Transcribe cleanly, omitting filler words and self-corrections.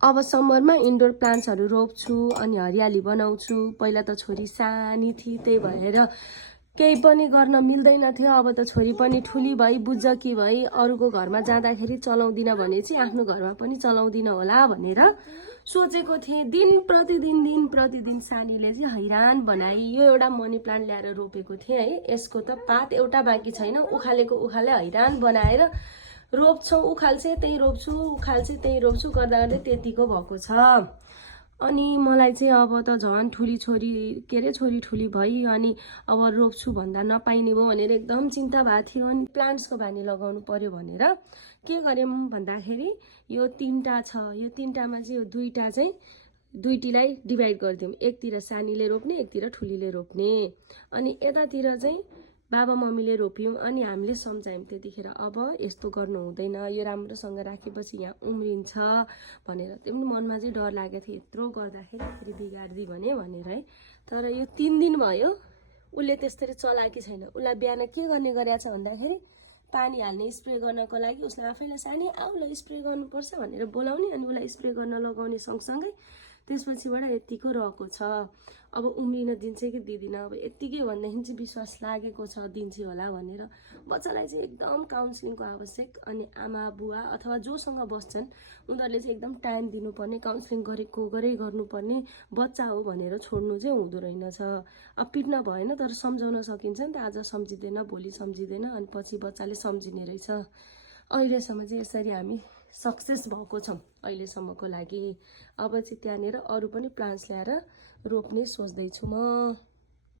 अब समरमा इन्डोर प्लान्ट्सहरू रोप्छु अनि हरियाली बनाउँछु। पहिला त छोरी सानी थिए, त्यही भएर केही पनि गर्न मिल्दैन थियो। अब त छोरी पनि ठुली भई बुझकी भई अरूको घरमा जाँदाखेरि चलाउँदिन भने चाहिँ आफ्नो घरमा पनि चलाउँदिन होला भनेर सोचेको थिएँ। दिन प्रतिदिन सानीले चाहिँ हैरान बनाई। यो एउटा मनी प्लान्ट ल्याएर रोपेको थिएँ है, यसको त पात एउटा बाँकी छैन, उखालेको उखाले हैरान बनाएर रोप्छौँ, उखाल्छे त्यही रोप्छु, उखाल्छे त्यही रोप्छु गर्दा गर्दै त्यतिको भएको छ। अनि मलाई चाहिँ अब त झन् ठुली छोरी के अरे छोरी ठुली भई अनि अब रोप्छु भन्दा नपाइने भयो भनेर एकदम चिन्ता भएको थियो। अनि प्लान्ट्सको बानी लगाउनु पर्यो भनेर के गर्यौँ भन्दाखेरि यो 3टा छ, यो 3टामा चाहिँ यो 2टा चाहिँ दुईटीलाई डिभाइड गरिदिउँ। एकतिर सानीले रोप्ने, एकतिर ठुलीले रोप्ने। अनि यतातिर चाहिँ बाबा मम्मीले रोप्यौँ अनि हामीले सम्झायौँ त्यतिखेर अब यस्तो गर्नु हुँदैन, यो राम्रोसँग राखेपछि यहाँ उम्रिन्छ भनेर। त्यो पनि मनमा चाहिँ डर लागेको थियो, यत्रो गर्दाखेरि फेरि बिगार्दी भनेर है। तर यो 3 दिन भयो उसले त्यसरी चलाएकी छैन। उसलाई बिहान के गर्ने गरेछ भन्दाखेरि पानी हाल्ने स्प्रे गर्नको लागि उसले आफैलाई सानी आउलाई स्प्रे गर्नुपर्छ भनेर बोलाउने अनि उसलाई स्प्रे गर्न लगाउने सँगसँगै त्यसपछिबाट यतिको रहेको छ। अब उम्रिन दिन्छ कि दिँदिन, अब यतिकै भन्दाखेरि चाहिँ विश्वास लागेको छ दिन्छ होला भनेर। बच्चालाई चाहिँ एकदम काउन्सिलिङको आवश्यक। अनि आमा बुवा अथवा जोसँग बस्छन् उनीहरूले चाहिँ एकदम टाइम दिनुपर्ने, काउन्सिलिङ गरे गर्नुपर्ने। बच्चा हो भनेर छोड्नु चाहिँ हुँदो रहेनछ। अब पिट्न भएन तर सम्झाउन सकिन्छ नि त, आज सम्झिँदैन भोलि सम्झिँदैन अनि पछि बच्चाले सम्झिने रहेछ। अहिलेसम्म चाहिँ यसरी हामी सक्सेस भएको छौँ अहिलेसम्मको लागि। अब चाहिँ त्यहाँनिर अरू पनि प्लान्ट्स ल्याएर रोप्ने सोच्दैछु म।